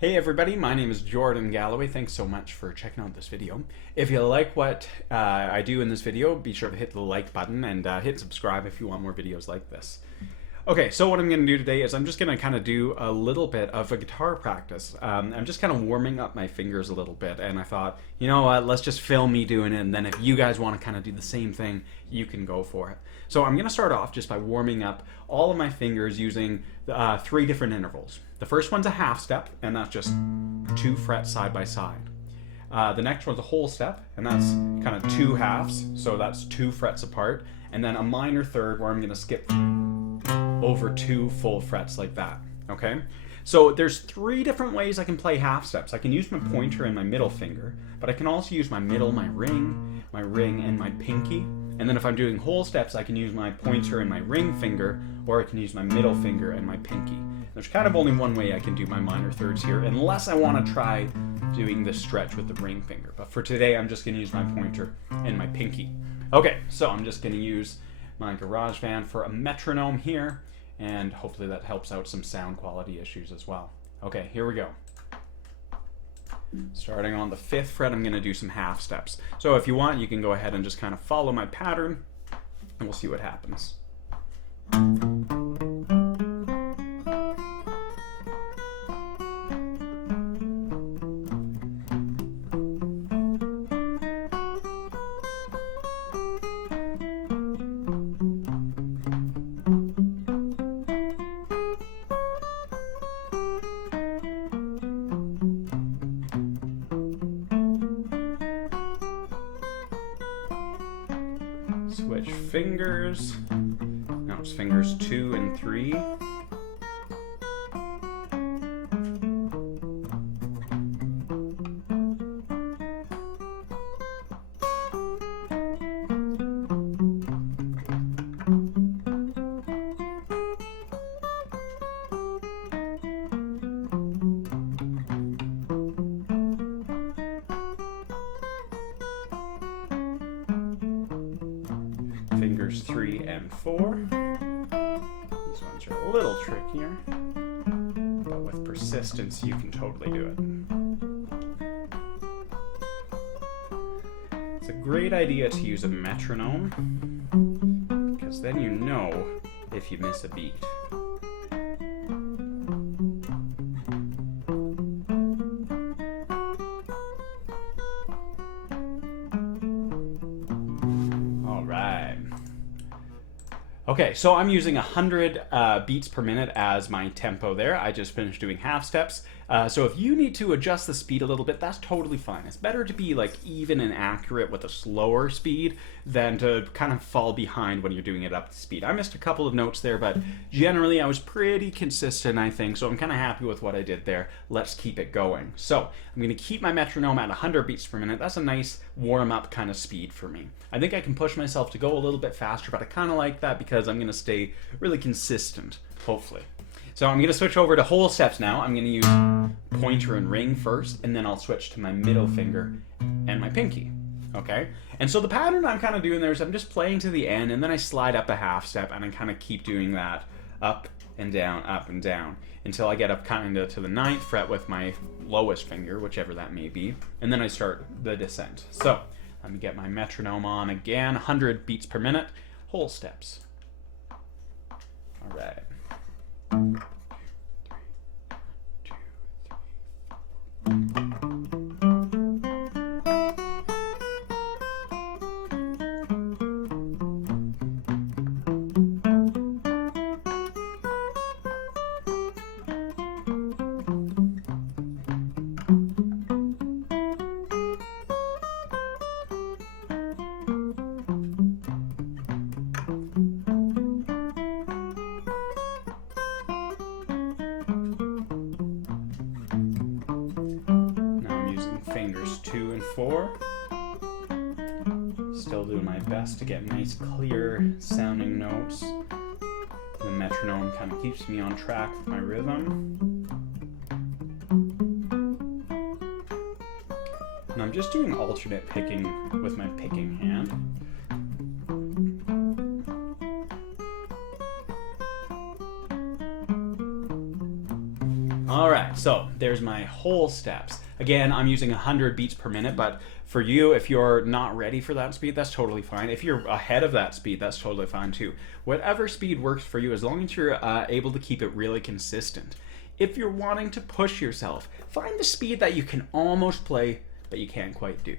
Hey everybody, my name is Jordan Galloway. Thanks so much for checking out this video. If you like what I do in this video, be sure to hit the like button and hit subscribe if you want more videos like this. Okay, so what I'm going to do today is I'm just going to kind of do a little bit of a guitar practice. I'm just kind of warming up my fingers a little bit, and I thought, you know what, let's just film me doing it, and then if you guys want to kind of do the same thing, you can go for it. So I'm going to start off just by warming up all of my fingers using 3 different intervals. The first one's a half step, and that's just 2 frets side by side. The next one's a whole step, and that's kind of 2 halves, so that's 2 frets apart, and then a minor third where I'm going to skip over 2 full frets like that, okay? So there's 3 different ways I can play half steps. I can use my pointer and my middle finger, but I can also use my middle, my ring, and my pinky. And then if I'm doing whole steps, I can use my pointer and my ring finger, or I can use my middle finger and my pinky. There's kind of only one way I can do my minor thirds here, unless I want to try doing the stretch with the ring finger. But for today, I'm just going to use my pointer and my pinky. Okay, so I'm just going to use my GarageBand for a metronome here, and hopefully that helps out some sound quality issues as well. Okay, here we go. Starting on the 5th fret, I'm going to do some half steps. So if you want, you can go ahead and just kind of follow my pattern, and we'll see what happens. Switch fingers. Now it's fingers 2 and 3. Fingers 3 and 4. These ones are a little trickier, but with persistence you can totally do it. It's a great idea to use a metronome, because then you know if you miss a beat. Okay, so I'm using 100 beats per minute as my tempo there. I just finished doing half steps. So if you need to adjust the speed a little bit, that's totally fine. It's better to be like even and accurate with a slower speed than to kind of fall behind when you're doing it up to speed. I missed a couple of notes there, but generally I was pretty consistent, I think, so I'm kind of happy with what I did there. Let's keep it going. So I'm going to keep my metronome at 100 beats per minute. That's a nice warm-up kind of speed for me. I think I can push myself to go a little bit faster, but I kind of like that because I'm going to stay really consistent, hopefully. So I'm going to switch over to whole steps now. I'm going to use pointer and ring first, and then I'll switch to my middle finger and my pinky. Okay? And so the pattern I'm kind of doing there is I'm just playing to the end, and then I slide up a half step, and I kind of keep doing that up and down, until I get up kind of to the 9th fret with my lowest finger, whichever that may be, and then I start the descent. So let me get my metronome on again, 100 beats per minute, whole steps. All right. 1, 2, 3, 4. Fingers 2 and 4. Still doing my best to get nice, clear sounding notes. The metronome kind of keeps me on track with my rhythm. And I'm just doing alternate picking with my picking hand. Alright, So there's my whole steps. Again, I'm using 100 beats per minute, but for you, if you're not ready for that speed, that's totally fine. If you're ahead of that speed, that's totally fine too. Whatever speed works for you, as long as you're able to keep it really consistent. If you're wanting to push yourself, find the speed that you can almost play, but you can't quite do.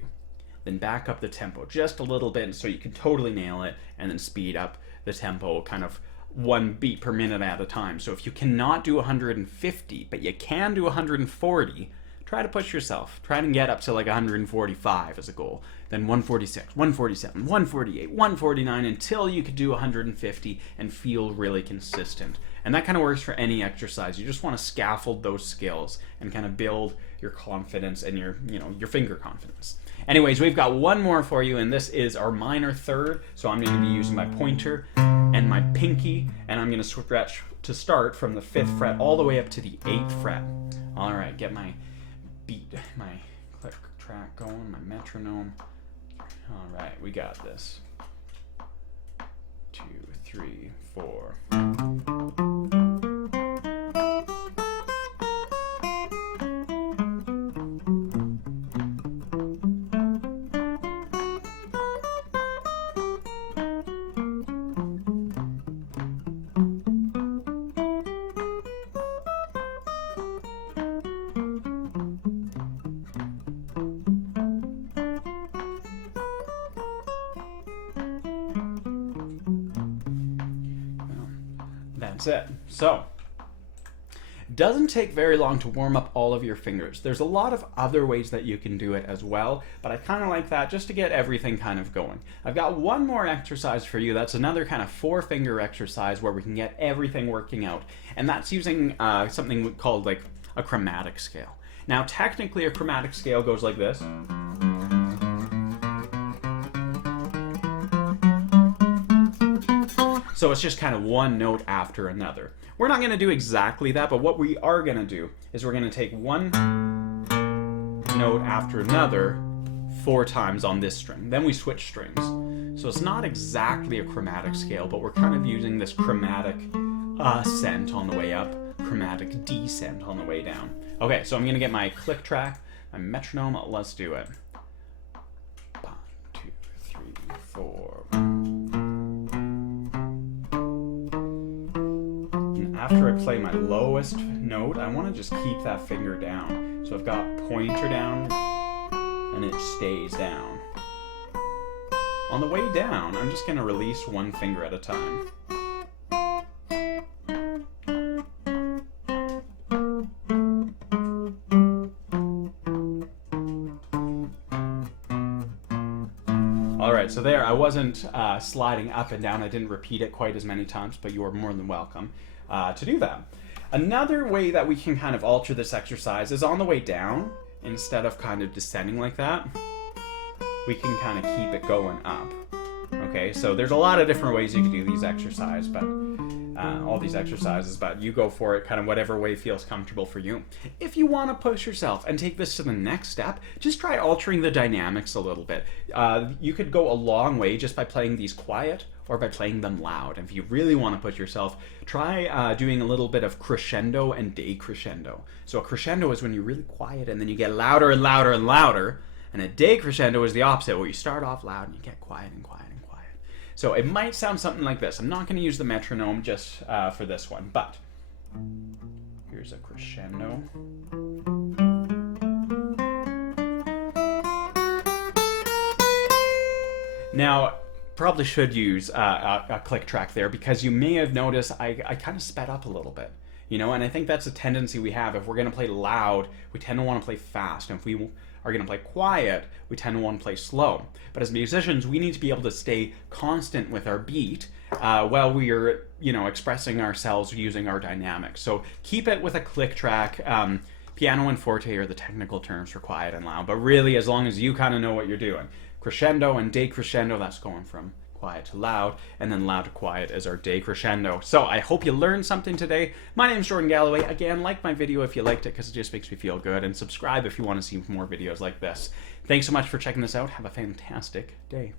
Then back up the tempo just a little bit so you can totally nail it, and then speed up the tempo kind of 1 beat per minute at a time. So if you cannot do 150, but you can do 140, try to push yourself. Try to get up to like 145 as a goal. Then 146, 147, 148, 149 until you could do 150 and feel really consistent. And that kind of works for any exercise. You just want to scaffold those skills and kind of build your confidence and your finger confidence. Anyways, we've got one more for you, and this is our minor third. So I'm going to be using my pointer and my pinky, and I'm going to stretch to start from the 5th fret all the way up to the 8th fret. All right, get my beat, my click track going, my metronome. All right, we got this. 2, 3, 4. That's it. So, it doesn't take very long to warm up all of your fingers. There's a lot of other ways that you can do it as well, but I kind of like that just to get everything kind of going. I've got one more exercise for you. That's another kind of 4-finger exercise where we can get everything working out, and that's using something called like a chromatic scale. Now, technically, a chromatic scale goes like this. So it's just kind of one note after another. We're not going to do exactly that, but what we are going to do is we're going to take one note after another 4 times on this string. Then we switch strings. So it's not exactly a chromatic scale, but we're kind of using this chromatic ascent on the way up, chromatic descent on the way down. Okay, so I'm going to get my click track, my metronome. Let's do it. 1, 2, 3, 4. After I play my lowest note, I want to just keep that finger down. So I've got pointer down, and it stays down. On the way down, I'm just going to release one finger at a time. Alright, so there, I wasn't sliding up and down. I didn't repeat it quite as many times, but you are more than welcome to do that. Another way that we can kind of alter this exercise is on the way down, instead of kind of descending like that, we can kind of keep it going up. Okay, so there's a lot of different ways you can do these exercises, but all these exercises, but you go for it kind of whatever way feels comfortable for you. If you want to push yourself and take this to the next step, just try altering the dynamics a little bit. You could go a long way just by playing these quiet or by playing them loud. If you really want to push yourself, try doing a little bit of crescendo and decrescendo. So a crescendo is when you're really quiet and then you get louder and louder and louder, and a decrescendo is the opposite, where you start off loud and you get quiet and quiet and quiet. So it might sound something like this. I'm not going to use the metronome just for this one, but here's a crescendo. Now, probably should use a click track there, because you may have noticed I kind of sped up a little bit, you know, and I think that's a tendency we have. If we're going to play loud, we tend to want to play fast, and if we are going to play quiet, we tend to want to play slow. But as musicians, we need to be able to stay constant with our beat while we are, you know, expressing ourselves using our dynamics. So keep it with a click track. Piano and forte are the technical terms for quiet and loud, but really, as long as you kind of know what you're doing. Crescendo and decrescendo, that's going from quiet to loud, and then loud to quiet is our decrescendo. So I hope you learned something today. My name is Jordan Galloway. Again, like my video if you liked it, because it just makes me feel good, and subscribe if you want to see more videos like this. Thanks so much for checking this out. Have a fantastic day.